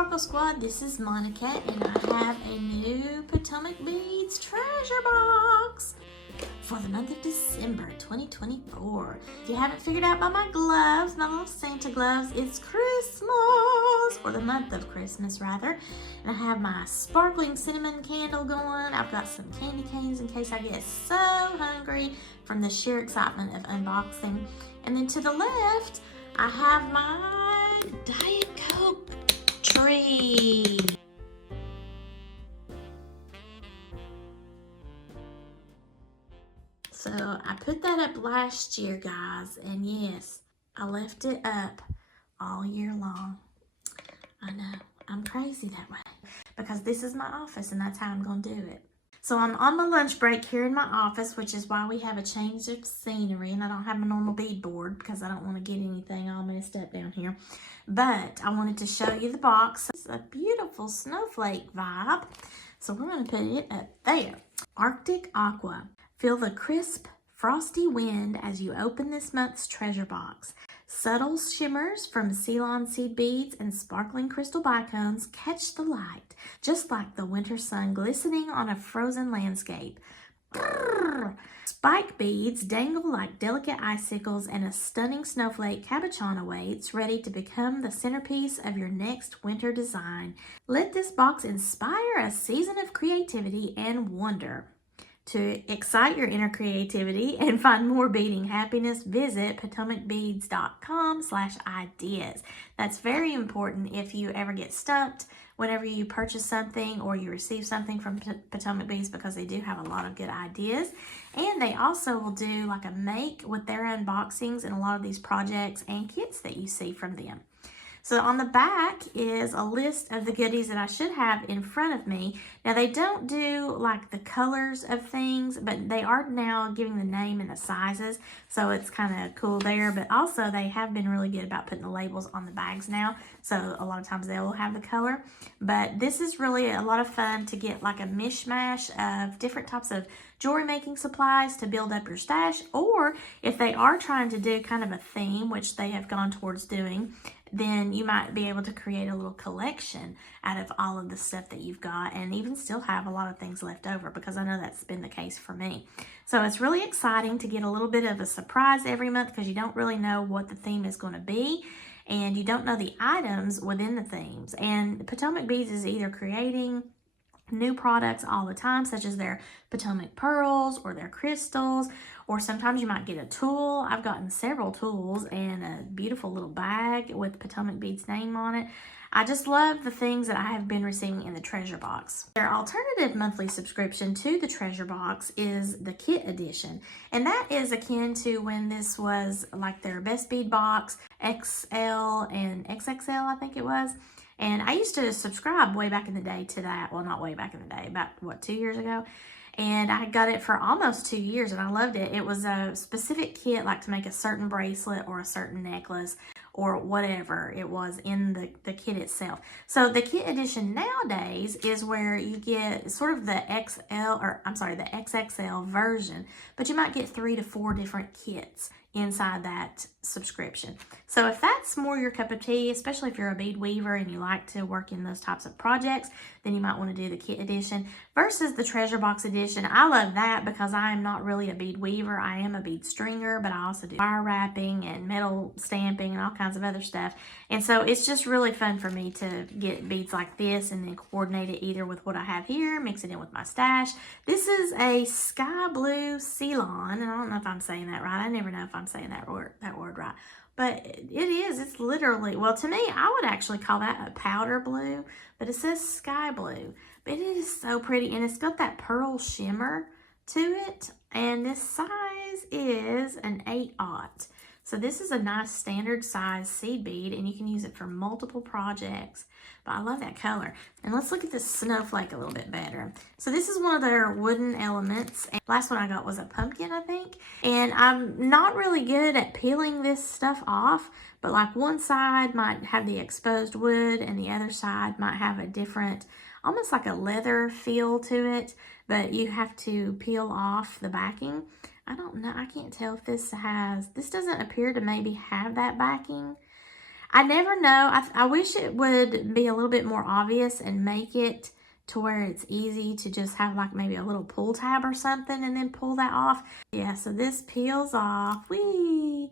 Sparkle Squad, this is Monica and I have a new Potomac Beads treasure box for the month of December 2024. If you haven't figured out by my gloves, my little Santa gloves, it's Christmas, or the month of Christmas rather. And I have my sparkling cinnamon candle going. I've got some candy canes in case I get so hungry from the sheer excitement of unboxing. And then to the left, I have my Diet Coke tree. So I put that up last year, guys, and yes, I left it up all year long. I know, I'm crazy that way because this is my office and that's how I'm going to do it. So I'm on my lunch break here in my office, which is why we have a change of scenery, and I don't have my normal bead board because I don't want to get anything all messed up down here. But I wanted to show you the box. It's a beautiful snowflake vibe. So we're going to put it up there. Arctic Aqua. Feel the crisp, frosty wind as you open this month's treasure box. Subtle shimmers from Ceylon seed beads and sparkling crystal bicones catch the light, just like the winter sun glistening on a frozen landscape. Brrr. Spike beads dangle like delicate icicles, and a stunning snowflake cabochon awaits, ready to become the centerpiece of your next winter design. Let this box inspire a season of creativity and wonder. To excite your inner creativity and find more beading happiness, visit potomacbeads.com/ideas. That's very important if you ever get stumped whenever you purchase something or you receive something from Potomac Beads, because they do have a lot of good ideas. And they also will do like a make with their unboxings and a lot of these projects and kits that you see from them. So on the back is a list of the goodies that I should have in front of me. Now they don't do like the colors of things, but they are now giving the name and the sizes. So it's kind of cool there, but also they have been really good about putting the labels on the bags now. So a lot of times they will have the color, but this is really a lot of fun to get like a mishmash of different types of jewelry making supplies to build up your stash. Or if they are trying to do kind of a theme, which they have gone towards doing, then you might be able to create a little collection out of all of the stuff that you've got and even still have a lot of things left over, because I know that's been the case for me. So it's really exciting to get a little bit of a surprise every month, because you don't really know what the theme is going to be and you don't know the items within the themes. And Potomac Beads is either creating new products all the time, such as their Potomac pearls or their crystals, or sometimes you might get a tool. I've gotten several tools and a beautiful little bag with Potomac Beads name on it. I just love the things that I have been receiving in the treasure box. Their alternative monthly subscription to the treasure box is the kit edition, and that is akin to when this was like their best bead box, XL and XXL, I think it was. And I used to subscribe way back in the day to that. Well, not way back in the day, about what, 2 years ago? And I got it for almost 2 years and I loved it. It was a specific kit, like to make a certain bracelet or a certain necklace or whatever it was in the kit itself. So the kit edition nowadays is where you get sort of the the XXL version, but you might get 3 to 4 different kits inside that subscription. So if that's more your cup of tea, especially if you're a bead weaver and you like to work in those types of projects, then you might want to do the kit edition versus the treasure box edition. I love that because I am not really a bead weaver. I am a bead stringer, but I also do wire wrapping and metal stamping and all kinds of other stuff. And so it's just really fun for me to get beads like this and then coordinate it either with what I have here, mix it in with my stash. This is a sky blue Ceylon, and I don't know if I'm saying that right. I never know if I'm saying that word right. But it is, it's literally, well, to me, I would actually call that a powder blue, but it says sky blue. But it is so pretty, and it's got that pearl shimmer to it, and this size is an 8/0. So this is a nice standard size seed bead, and you can use it for multiple projects. But I love that color. And let's look at this snowflake a little bit better. So this is one of their wooden elements. And last one I got was a pumpkin, I think. And I'm not really good at peeling this stuff off, but like one side might have the exposed wood and the other side might have a different, almost like a leather feel to it, but you have to peel off the backing. I don't know, I can't tell if this doesn't appear to maybe have that backing. I never know. I wish it would be a little bit more obvious and make it to where it's easy to just have like maybe a little pull tab or something and then pull that off. Yeah, so this peels off. Whee!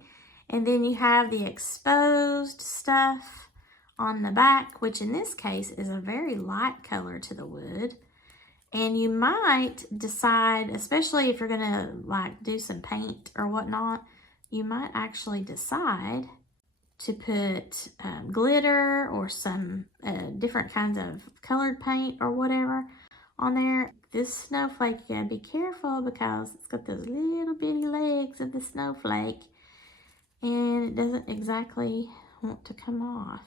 And then you have the exposed stuff on the back, which in this case is a very light color to the wood. And you might decide, especially if you're gonna like do some paint or whatnot, you might actually decide to put glitter or some different kinds of colored paint or whatever on there. This snowflake, you gotta be careful because it's got those little bitty legs of the snowflake and it doesn't exactly want to come off.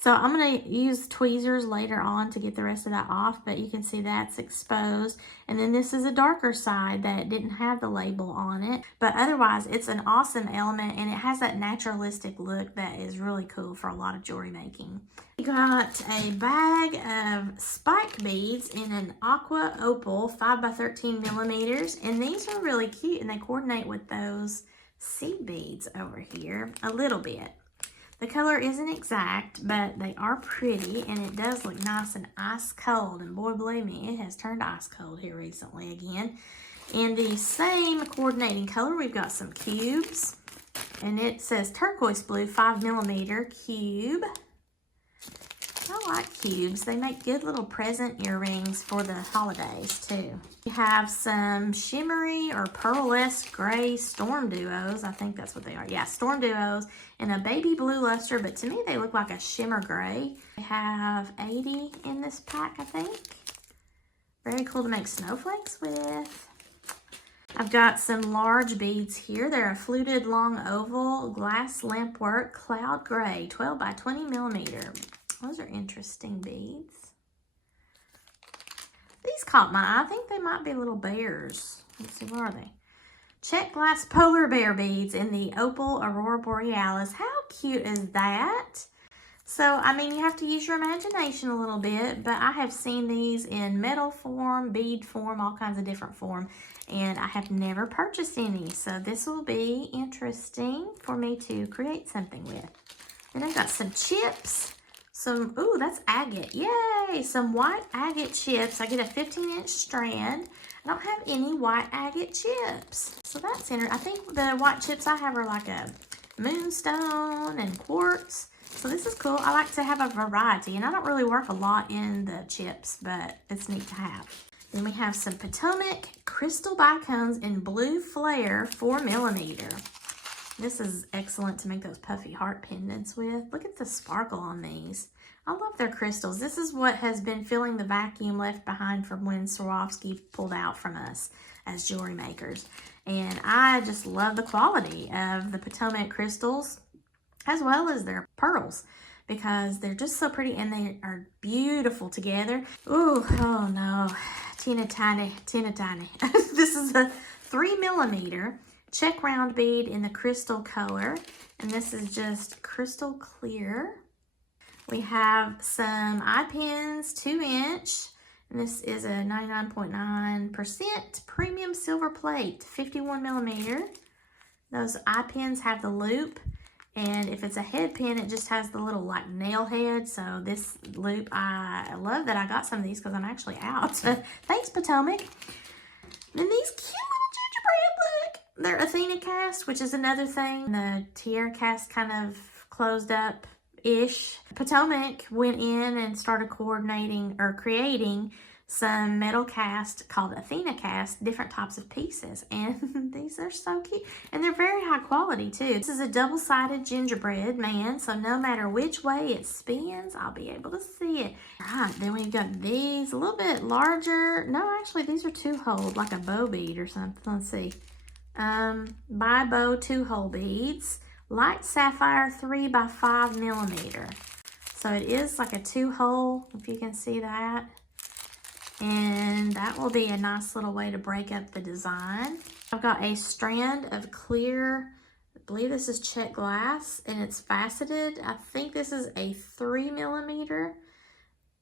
So I'm going to use tweezers later on to get the rest of that off, but you can see that's exposed. And then this is a darker side that didn't have the label on it. But otherwise, it's an awesome element, and it has that naturalistic look that is really cool for a lot of jewelry making. We got a bag of spike beads in an Aqua Opal 5x13 millimeters, and these are really cute, and they coordinate with those seed beads over here a little bit. The color isn't exact, but they are pretty, and it does look nice and ice cold. And boy, believe me, it has turned ice cold here recently again. In the same coordinating color, we've got some cubes, and it says turquoise blue 5mm cube. I like cubes. They make good little present earrings for the holidays too. We have some shimmery or pearlesque gray storm duos. I think that's what they are. Yeah, storm duos in a baby blue luster, but to me they look like a shimmer gray. We have 80 in this pack, I think. Very cool to make snowflakes with. I've got some large beads here. They're a fluted long oval glass lamp work cloud gray 12x20mm. Those are interesting beads. These caught my eye. I think they might be little bears. Let's see, what are they? Check glass polar bear beads in the opal aurora borealis. How cute is that? So, I mean, you have to use your imagination a little bit, but I have seen these in metal form, bead form, all kinds of different form, and I have never purchased any. So this will be interesting for me to create something with. And I've got some chips. Some, ooh, that's agate. Yay! Some white agate chips. I get a 15-inch strand. I don't have any white agate chips. So that's interesting. I think the white chips I have are like a moonstone and quartz. So this is cool. I like to have a variety. And I don't really work a lot in the chips, but it's neat to have. Then we have some Potomac crystal bicones in blue flare 4mm. This is excellent to make those puffy heart pendants with. Look at the sparkle on these. I love their crystals. This is what has been filling the vacuum left behind from when Swarovski pulled out from us as jewelry makers. And I just love the quality of the Potomac crystals as well as their pearls because they're just so pretty and they are beautiful together. Ooh, oh no, teeny tiny. This is a 3mm. Check round bead in the crystal color, and this is just crystal clear. We have some eye pins, 2-inch, and this is a 99.9% premium silver plate, 51mm. Those eye pins have the loop, and if it's a head pin, it just has the little like nail head. So this loop, I love that I got some of these because I'm actually out. Thanks, Potomac. And these cute gingerbread, look. They're Athena cast, which is another thing. The tiara cast kind of closed up-ish. Potomac went in and started coordinating or creating some metal cast called Athena cast, different types of pieces. And these are so cute. And they're very high quality too. This is a double-sided gingerbread man, so no matter which way it spins, I'll be able to see it. All right, then we've got these a little bit larger. No, actually, these are 2-hole, like a bow bead or something. Let's see. Bi-bow 2-hole beads. Light sapphire 3x5mm. So it is like a 2-hole, if you can see that. And that will be a nice little way to break up the design. I've got a strand of clear, I believe this is check glass, and it's faceted. I think this is a 3mm.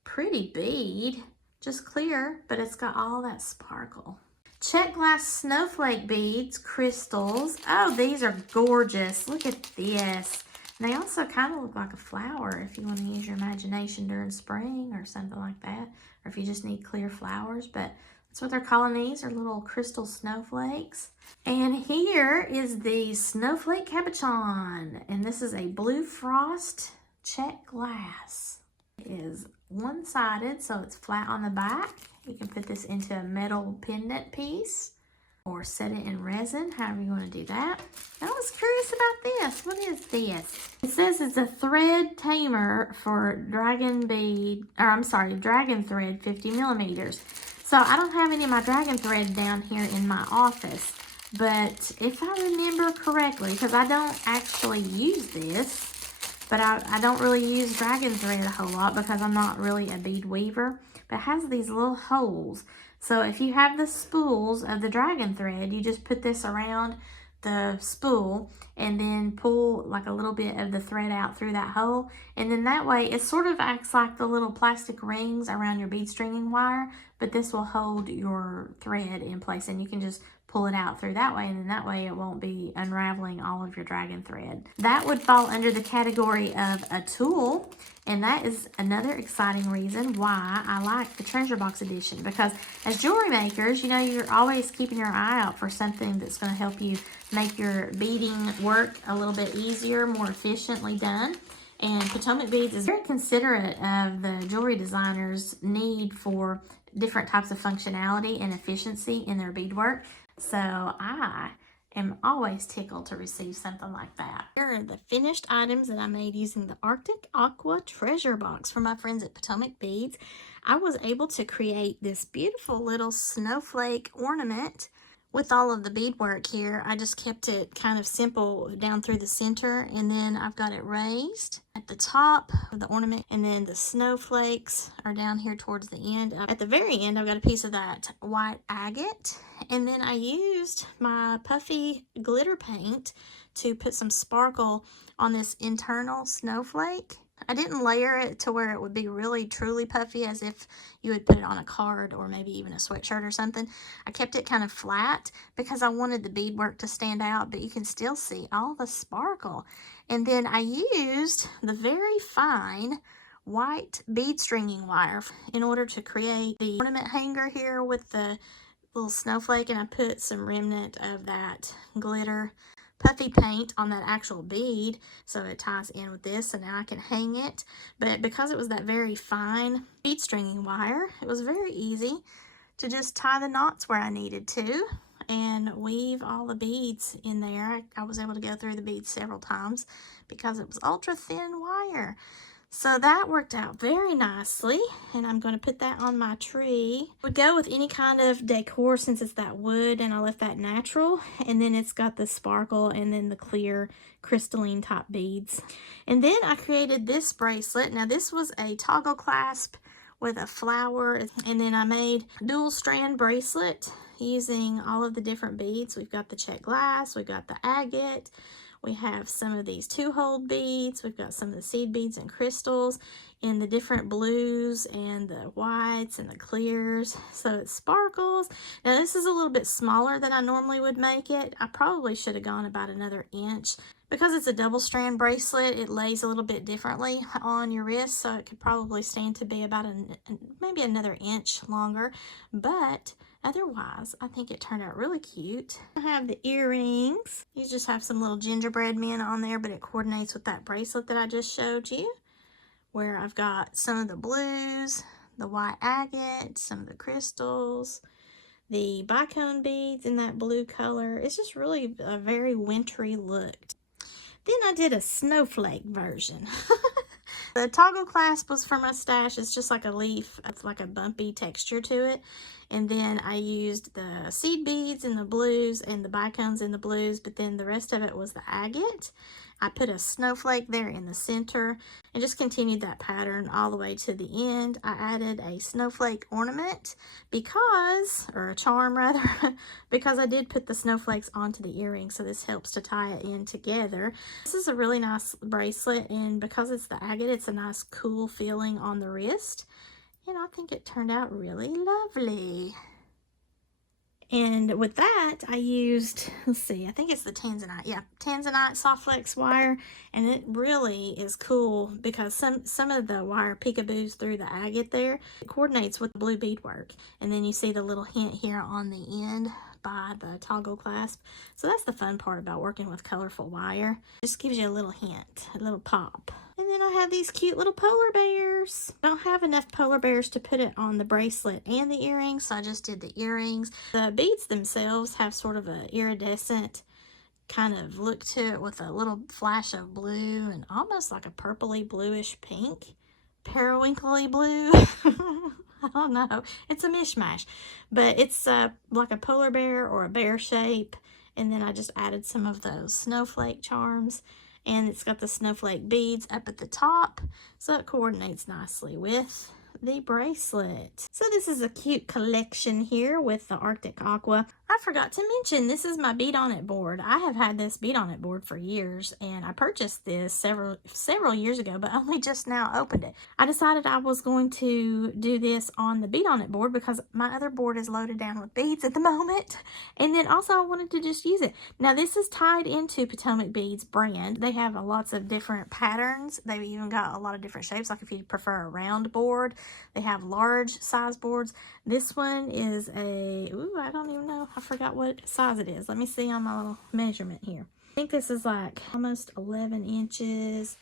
Pretty bead, just clear, but it's got all that sparkle. Check glass snowflake beads, crystals. Oh, these are gorgeous. Look at this. They also kind of look like a flower if you want to use your imagination during spring or something like that, or if you just need clear flowers. But that's what they're calling these, are little crystal snowflakes. And here is the snowflake cabochon, and this is a blue frost check glass. It is one-sided, so it's flat on the back. You can put this into a metal pendant piece or set it in resin, however you want to do that. I was curious about this. What is this? It says it's a thread tamer for dragon thread 50 millimeters. So I don't have any of my dragon thread down here in my office, but if I remember correctly, because I don't actually use this, but I don't really use dragon thread a whole lot because I'm not really a bead weaver, but it has these little holes. So if you have the spools of the dragon thread, you just put this around the spool and then pull like a little bit of the thread out through that hole. And then that way it sort of acts like the little plastic rings around your bead stringing wire, but this will hold your thread in place and you can just pull it out through that way, and then that way it won't be unraveling all of your dragon thread. That would fall under the category of a tool, and that is another exciting reason why I like the Treasure Box Edition, because as jewelry makers, you know, you're always keeping your eye out for something that's going to help you make your beading work a little bit easier, more efficiently done. And Potomac Beads is very considerate of the jewelry designer's need for different types of functionality and efficiency in their beadwork. So I am always tickled to receive something like that. Here are the finished items that I made using the Arctic Aqua Treasure Box from my friends at Potomac Beads. I was able to create this beautiful little snowflake ornament with all of the beadwork here. I just kept it kind of simple down through the center, and then I've got it raised at the top of the ornament, and then the snowflakes are down here towards the end. At the very end, I've got a piece of that white agate, and then I used my puffy glitter paint to put some sparkle on this internal snowflake. I didn't layer it to where it would be really truly puffy as if you would put it on a card or maybe even a sweatshirt or something. I kept it kind of flat because I wanted the beadwork to stand out, but you can still see all the sparkle. And then I used the very fine white bead stringing wire in order to create the ornament hanger here with the little snowflake, and I put some remnant of that glitter puffy paint on that actual bead so it ties in with this, and now I can hang it. But because it was that very fine bead stringing wire, it was very easy to just tie the knots where I needed to and weave all the beads in there. I was able to go through the beads several times because it was ultra thin wire. So that worked out very nicely, and I'm going to put that on my tree. It would go with any kind of decor since it's that wood, and I left that natural. And then it's got the sparkle and then the clear crystalline top beads. And then I created this bracelet. Now this was a toggle clasp with a flower, and then I made dual strand bracelet using all of the different beads. We've got the check glass, we've got the agate, we have some of these 2-hole beads. We've got some of the seed beads and crystals in the different blues and the whites and the clears. So it sparkles. Now this is a little bit smaller than I normally would make it. I probably should have gone about another inch. Because it's a double strand bracelet, it lays a little bit differently on your wrist, so it could probably stand to be about maybe another inch longer. But otherwise, I think it turned out really cute. I have the earrings. You just have some little gingerbread men on there, but it coordinates with that bracelet that I just showed you, where I've got some of the blues, the white agate, some of the crystals, the bicone beads in that blue color. It's just really a very wintry look. Then I did a snowflake version. The toggle clasp was for my stash. It's just like a leaf. It's like a bumpy texture to it. And then I used the seed beads in the blues and the bicones in the blues, but then the rest of it was the agate. I put a snowflake there in the center and just continued that pattern all the way to the end. I added a snowflake ornament or a charm rather, because I did put the snowflakes onto the earring, so this helps to tie it in together. This is a really nice bracelet, and because it's the agate, it's a nice cool feeling on the wrist, and I think it turned out really lovely. And with that, I used, let's see, I think it's the Tanzanite. Yeah, Tanzanite soft flex wire. And it really is cool because some of the wire peekaboos through the agate there. It coordinates with the blue beadwork. And then you see the little hint here on the end by the toggle clasp. So that's the fun part about working with colorful wire. Just gives you a little hint, a little pop. And then I have these cute little polar bears. I don't have enough polar bears to put it on the bracelet and the earrings, so I just did the earrings. The beads themselves have sort of an iridescent kind of look to it with a little flash of blue and almost like a purpley bluish pink. Periwinkly blue. I don't know. It's a mishmash. But it's like a polar bear or a bear shape. And then I just added some of those snowflake charms. And it's got the snowflake beads up at the top, so it coordinates nicely with the bracelet. So this is a cute collection here with the Arctic Aqua. I forgot to mention, this is my bead on it board. I have had this bead on it board for years, and I purchased this several years ago, but only just now opened it. I decided I was going to do this on the bead on it board because my other board is loaded down with beads at the moment, and then also I wanted to just use it. Now this is tied into Potomac Beads brand. They have lots of different patterns. They've even got a lot of different shapes, like if you prefer a round board. They have large size boards. This one is a, ooh, I don't even know. I forgot what size it is. Let me see on my little measurement here. I think this is like almost 11 inches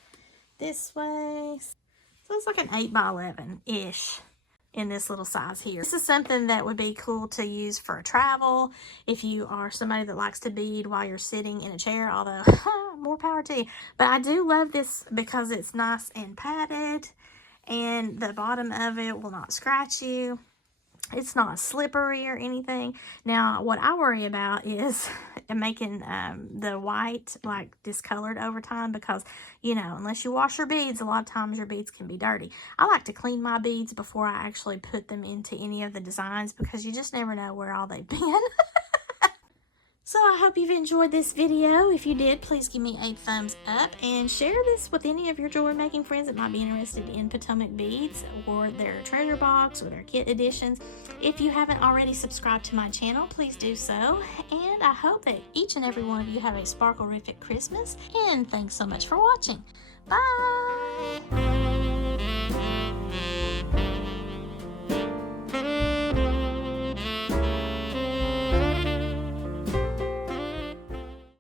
this way. So it's like an 8 by 11-ish in this little size here. This is something that would be cool to use for travel if you are somebody that likes to bead while you're sitting in a chair, although more power to you. But I do love this because it's nice and padded, and the bottom of it will not scratch you. It's not slippery or anything. Now, what I worry about is making the white like discolored over time because, you know, unless you wash your beads, a lot of times your beads can be dirty. I like to clean my beads before I actually put them into any of the designs because you just never know where all they've been. So I hope you've enjoyed this video. If you did, please give me a thumbs up and share this with any of your jewelry making friends that might be interested in Potomac beads or their treasure box or their kit editions. If you haven't already subscribed to my channel, please do so. And I hope that each and every one of you have a sparkle-rific Christmas. And thanks so much for watching. Bye!